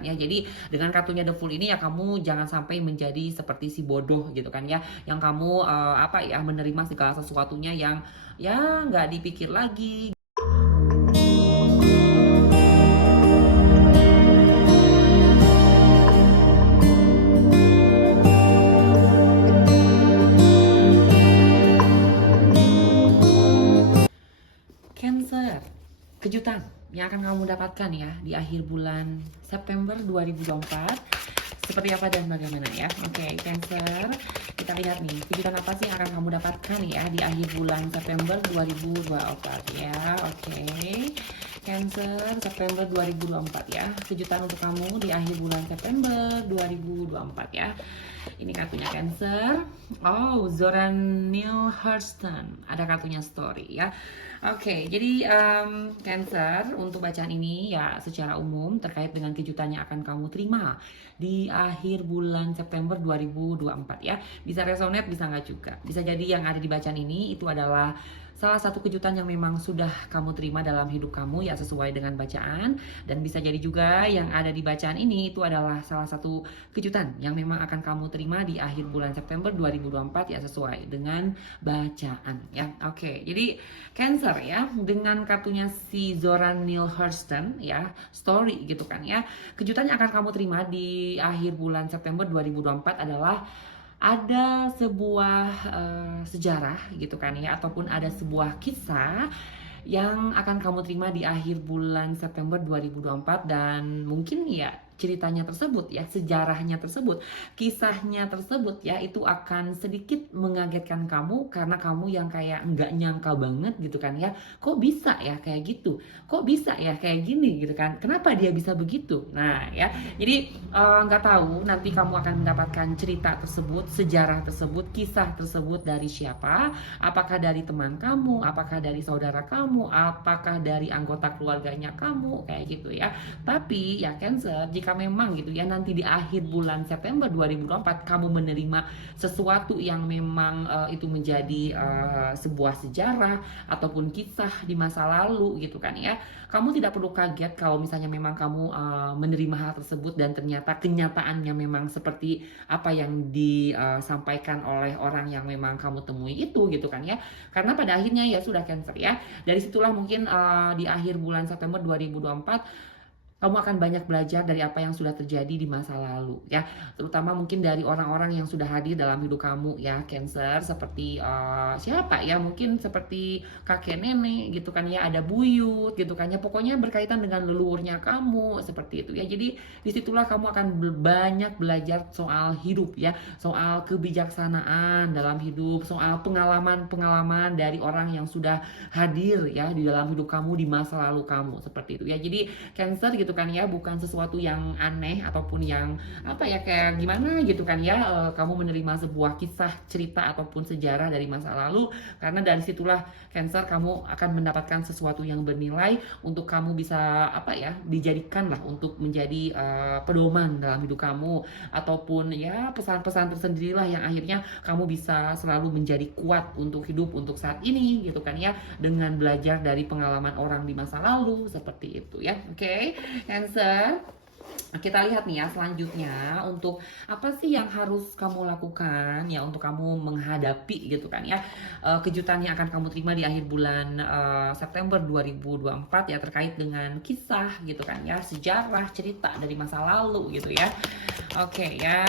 ya. Jadi dengan kartunya The Fool ini ya kamu jangan sampai menjadi seperti si bodoh gitu kan ya, yang kamu apa ya, menerima segala sesuatunya yang ya nggak dipikir lagi. Cancer, kejutan yang akan kamu dapatkan ya di akhir bulan September 2024 seperti apa dan bagaimana ya. Oke, Cancer, kita lihat nih kejutan apa sih yang akan kamu dapatkan ya di akhir bulan September 2024 ya. Oke, Cancer, September 2024 ya, kejutan untuk kamu di akhir bulan September 2024 ya. Ini kartunya Cancer. Oh, Zoran Neil Hurston. Ada kartunya story ya. Oke, jadi Cancer, untuk bacaan ini ya secara umum terkait dengan kejutan yang akan kamu terima di akhir bulan September 2024 ya. Bisa resonate, bisa nggak juga. Bisa jadi yang ada di bacaan ini itu adalah salah satu kejutan yang memang sudah kamu terima dalam hidup kamu ya, sesuai dengan bacaan. Dan bisa jadi juga yang ada di bacaan ini itu adalah salah satu kejutan yang memang akan kamu terima di akhir bulan September 2024 ya, sesuai dengan bacaan ya. Oke, jadi Cancer ya, dengan kartunya si Zoran Neil Hurston ya, story gitu kan ya. Kejutan yang akan kamu terima di akhir bulan September 2024 adalah ada sebuah sejarah gitu kan ya, ataupun ada sebuah kisah yang akan kamu terima di akhir bulan September 2024. Dan mungkin ya ceritanya tersebut ya, sejarahnya tersebut, kisahnya tersebut ya, itu akan sedikit mengagetkan kamu karena kamu yang kayak nggak nyangka banget gitu kan ya, kok bisa ya kayak gitu, kok bisa ya kayak gini gitu kan, kenapa dia bisa begitu. Nah ya, jadi nggak tahu nanti kamu akan mendapatkan cerita tersebut, sejarah tersebut, kisah tersebut dari siapa, apakah dari teman kamu, apakah dari saudara kamu, apakah dari anggota keluarganya kamu, kayak gitu ya. Tapi ya Cancer, jika memang gitu ya nanti di akhir bulan September 2024 kamu menerima sesuatu yang memang itu menjadi sebuah sejarah ataupun kisah di masa lalu gitu kan ya, kamu tidak perlu kaget kalau misalnya memang kamu menerima hal tersebut dan ternyata kenyataannya memang seperti apa yang disampaikan oleh orang yang memang kamu temui itu gitu kan ya. Karena pada akhirnya ya sudah Cancer ya, dari situlah mungkin di akhir bulan September 2024 kamu akan banyak belajar dari apa yang sudah terjadi di masa lalu ya, terutama mungkin dari orang-orang yang sudah hadir dalam hidup kamu ya Cancer, seperti siapa ya, mungkin seperti kakek nenek gitu kan ya, ada buyut gitu kan ya, pokoknya berkaitan dengan leluhurnya kamu seperti itu ya. Jadi disitulah kamu akan banyak belajar soal hidup ya, soal kebijaksanaan dalam hidup, soal pengalaman-pengalaman dari orang yang sudah hadir ya di dalam hidup kamu di masa lalu kamu seperti itu ya. Jadi Cancer gitu kan ya, bukan sesuatu yang aneh ataupun yang apa ya, kayak gimana gitu kan ya, kamu menerima sebuah kisah, cerita ataupun sejarah dari masa lalu, karena dari situlah Cancer kamu akan mendapatkan sesuatu yang bernilai untuk kamu bisa apa ya, dijadikan lah untuk menjadi pedoman dalam hidup kamu, ataupun ya pesan-pesan tersendirilah yang akhirnya kamu bisa selalu menjadi kuat untuk hidup untuk saat ini gitu kan ya, dengan belajar dari pengalaman orang di masa lalu seperti itu ya. Oke, Cancer, kita lihat nih ya selanjutnya, untuk apa sih yang harus kamu lakukan ya untuk kamu menghadapi gitu kan ya kejutan yang akan kamu terima di akhir bulan September 2024 ya, terkait dengan kisah gitu kan ya, sejarah, cerita dari masa lalu gitu ya. Oke ya,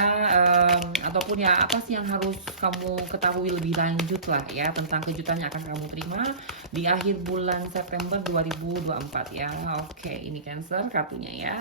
ataupun ya apa sih yang harus kamu ketahui lebih lanjut lah ya tentang kejutan yang akan kamu terima di akhir bulan September 2024 ya. Oke, ini Cancer kartunya ya.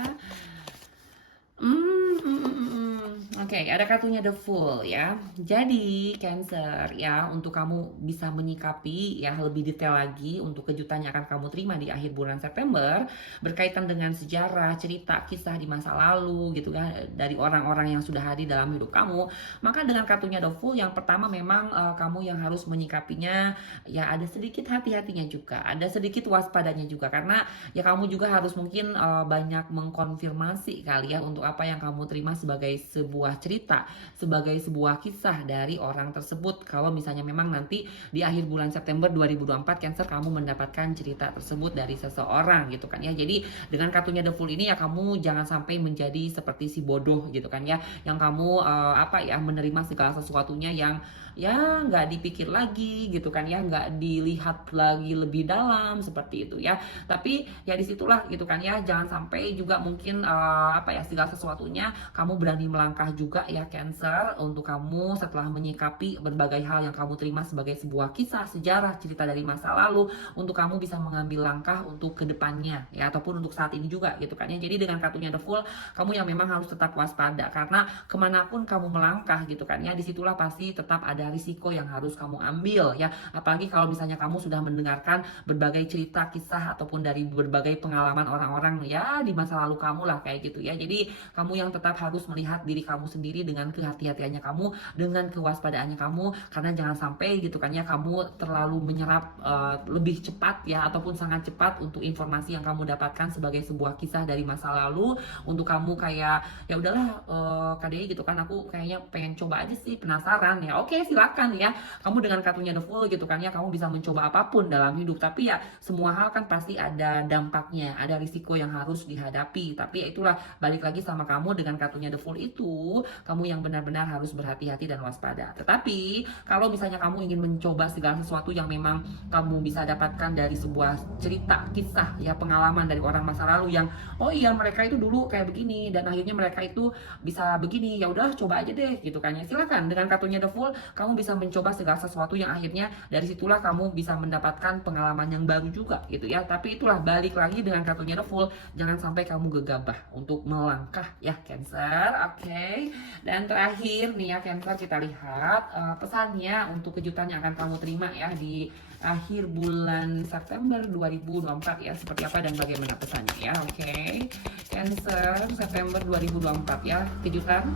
Oke, ada kartunya The Fool ya. Jadi Cancer ya, untuk kamu bisa menyikapi ya lebih detail lagi untuk kejutan yang akan kamu terima di akhir bulan September berkaitan dengan sejarah, cerita, kisah di masa lalu gitu kan, dari orang-orang yang sudah hadir dalam hidup kamu. Maka dengan kartunya The Fool, yang pertama memang kamu yang harus menyikapinya ya ada sedikit hati-hatinya juga, ada sedikit waspadanya juga, karena ya kamu juga harus mungkin banyak mengkonfirmasi kali ya untuk apa yang kamu terima sebagai sebuah cerita sebagai sebuah kisah dari orang tersebut. Kalau misalnya memang nanti di akhir bulan September 2024 Cancer kamu mendapatkan cerita tersebut dari seseorang gitu kan ya. Jadi dengan kartunya The Fool ini ya kamu jangan sampai menjadi seperti si bodoh gitu kan ya, yang kamu menerima segala sesuatunya yang ya nggak dipikir lagi gitu kan ya, nggak dilihat lagi lebih dalam seperti itu ya. Tapi ya disitulah gitu kan ya, jangan sampai juga mungkin segala sesuatunya kamu berani melangkah juga ya Cancer, untuk kamu setelah menyikapi berbagai hal yang kamu terima sebagai sebuah kisah sejarah cerita dari masa lalu, untuk kamu bisa mengambil langkah untuk kedepannya ya, ataupun untuk saat ini juga gitu kan ya. Jadi dengan kartunya The Fool, kamu yang memang harus tetap waspada, karena kemanapun kamu melangkah gitu kan ya, disitulah pasti tetap ada risiko yang harus kamu ambil ya. Apalagi kalau misalnya kamu sudah mendengarkan berbagai cerita kisah ataupun dari berbagai pengalaman orang-orang ya di masa lalu kamu lah kayak gitu ya. Jadi kamu yang tetap harus melihat diri kamu sendiri dengan kehati-hatiannya kamu, dengan kewaspadaannya kamu, karena jangan sampai gitu kan ya kamu terlalu menyerap lebih cepat ya, ataupun sangat cepat untuk informasi yang kamu dapatkan sebagai sebuah kisah dari masa lalu, untuk kamu kayak ya udahlah KDI gitu kan, aku kayaknya pengen coba aja sih, penasaran ya. Oke, silakan ya, kamu dengan kartunya The Fool gitu kan ya, kamu bisa mencoba apapun dalam hidup. Tapi ya semua hal kan pasti ada dampaknya, ada risiko yang harus dihadapi. Tapi ya itulah, balik lagi sama kamu dengan kartunya The Fool itu, kamu yang benar-benar harus berhati-hati dan waspada. Tetapi kalau misalnya kamu ingin mencoba segala sesuatu yang memang kamu bisa dapatkan dari sebuah cerita kisah ya, pengalaman dari orang masa lalu yang oh iya mereka itu dulu kayak begini dan akhirnya mereka itu bisa begini, ya udah coba aja deh gitu kan ya. Silakan, dengan kartunya The Fool kamu bisa mencoba segala sesuatu yang akhirnya dari situlah kamu bisa mendapatkan pengalaman yang baru juga gitu ya. Tapi itulah, balik lagi dengan kartunya The Fool, jangan sampai kamu gegabah untuk melangkah ya Cancer. Oke. Dan terakhir nih ya Cancer, kita lihat pesannya untuk kejutan yang akan kamu terima ya di akhir bulan September 2024 ya, seperti apa dan bagaimana pesannya ya. Oke. Cancer September 2024 ya, kejutan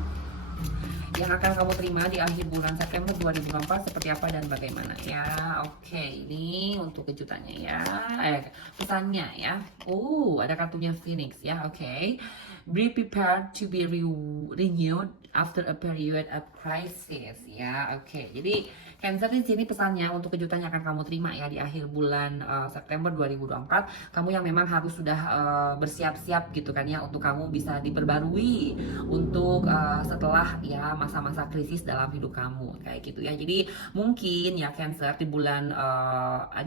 yang akan kamu terima di akhir bulan September 2024 seperti apa dan bagaimana ya. Oke, ini untuk kejutannya ya, pesannya ya. Ada kartunya Phoenix ya. Oke. Be prepared to be renewed after a period of crisis ya. Oke. Jadi Cancer di sini pesannya untuk kejutan yang akan kamu terima ya di akhir bulan September 2024, kamu yang memang harus sudah bersiap-siap gitu kan ya, untuk kamu bisa diperbarui untuk setelah ya masa-masa krisis dalam hidup kamu kayak gitu ya. Jadi mungkin ya Cancer di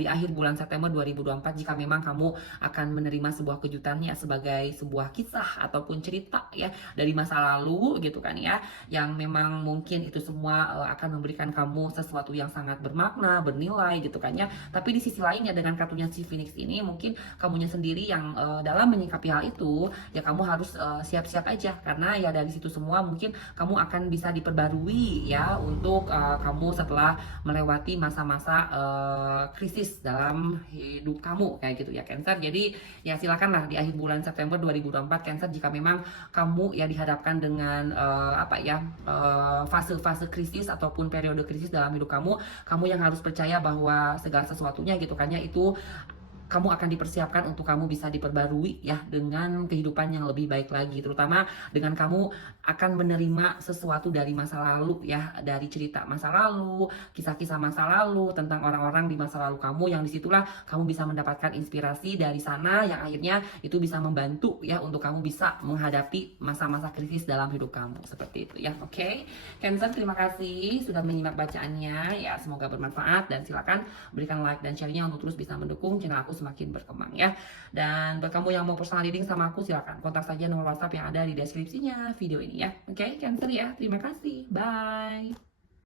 akhir bulan September 2024, jika memang kamu akan menerima sebuah kejutan ya sebagai sebuah kisah ataupun cerita ya dari masa lalu gitu kan ya, yang memang mungkin itu semua akan memberikan kamu sesuatu yang sangat bermakna, bernilai gitu kan ya. Tapi di sisi lain ya, dengan kartunya si Phoenix ini, mungkin kamunya sendiri yang dalam menyikapi hal itu ya kamu harus siap-siap aja, karena ya dari situ semua mungkin kamu akan bisa diperbarui ya untuk kamu setelah melewati masa-masa krisis dalam hidup kamu kayak gitu ya Cancer. Jadi ya silakanlah di akhir bulan September 2024 Cancer, jika memang kamu ya dihadapkan dengan fase-fase krisis ataupun periode krisis dalam hidup kamu yang harus percaya bahwa segala sesuatunya gitu kan ya, itu kamu akan dipersiapkan untuk kamu bisa diperbarui ya dengan kehidupan yang lebih baik lagi, terutama dengan kamu akan menerima sesuatu dari masa lalu ya, dari cerita masa lalu, kisah-kisah masa lalu tentang orang-orang di masa lalu kamu, yang disitulah kamu bisa mendapatkan inspirasi dari sana yang akhirnya itu bisa membantu ya untuk kamu bisa menghadapi masa-masa krisis dalam hidup kamu seperti itu ya. Oke. Cancer, terima kasih sudah menyimak bacaannya ya, semoga bermanfaat, dan silakan berikan like dan share-nya untuk terus bisa mendukung channel aku semakin berkembang ya. Dan buat kamu yang mau personal reading sama aku, silakan kontak saja nomor WhatsApp yang ada di deskripsinya video ini ya. Oke, Cancer ya. Terima kasih. Bye.